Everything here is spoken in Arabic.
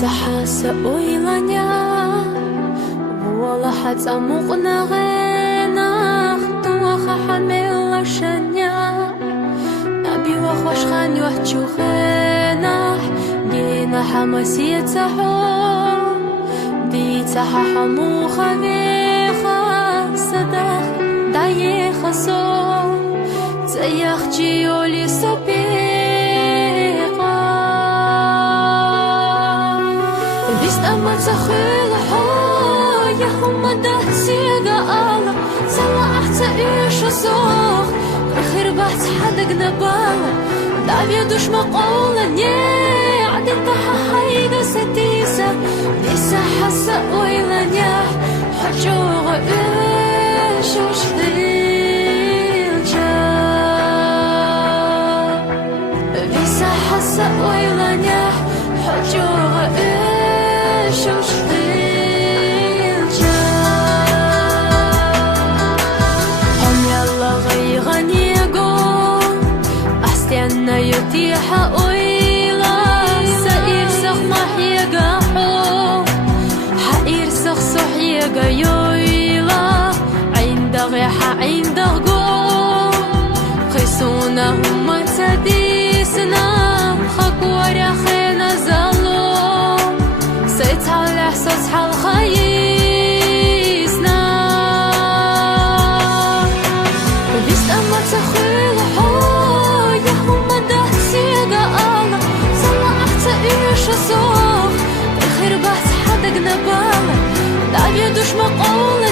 Сахаса ойланя, вола хаца муqnaghenach, туаха хамелашanya, набила хошхан юхчухенах, дина хамасиецахо, дицаха хамухавеха, садах даехасо, цаяхчи оли сопе. أما تخيل حايا هم دهسيقا ألا سلا أحتا إيش صوخ بخير بحث حدق نبالا دعوية دوش مقولا نيه عدي طحا حيدا ستيسا ليسا حسا ويلا نيه حجوغ إيش وش ديلجا ليسا حسا ويلا نيه حجوغ إيش يتيحة أويلا سائر سخ محيقا حو حائر سخ صحيقا يويلا عند غيحة عند غو خيسونا هم تديسنا خكورا خينا زالو سيتحال إحساس حال خيسنا بيست أما تخيل حو إيش صوخ بخير بحث حدق نبالة دعوية دوش مقولة